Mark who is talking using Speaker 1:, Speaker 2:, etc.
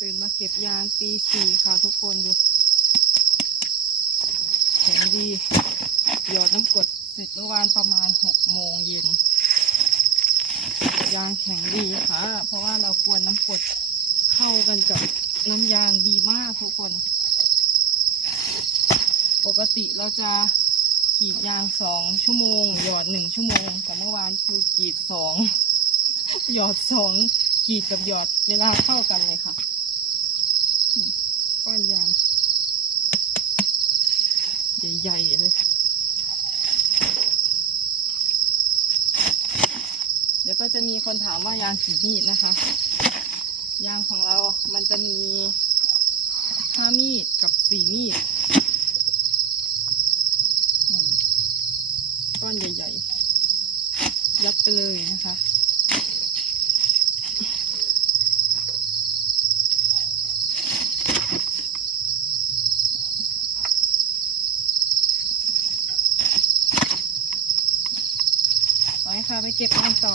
Speaker 1: ตื่นมาเก็บยางตีสี่ค่ะทุกคนดูแข็งดี หยอดน้ำกดเสร็จเมื่อวานประมาณหกโมงเย็น ยางแข็งดีค่ะ เพราะว่าเรากวนน้ำกดเข้ากันกับน้ำยางดีมากทุกคน ปกติเราจะกรีดยางสองชั่วโมง หยอดหนึ่งชั่วโมง แต่เมื่อวานคือกรีดสองหยอดสองกรีดกับหยอดเวลาเข้ากันเลยค่ะ ก้อนยาง ใหญ่ๆเลย เดี๋ยวก็จะมีคนถามว่ายางกี่มีดนะคะ ยางของเรามันจะมีห้ามีดกับสี่มีดอืมก้อนใหญ่ ๆ ยัดไปเลยนะคะ ค่ะไปเก็บกันต่อ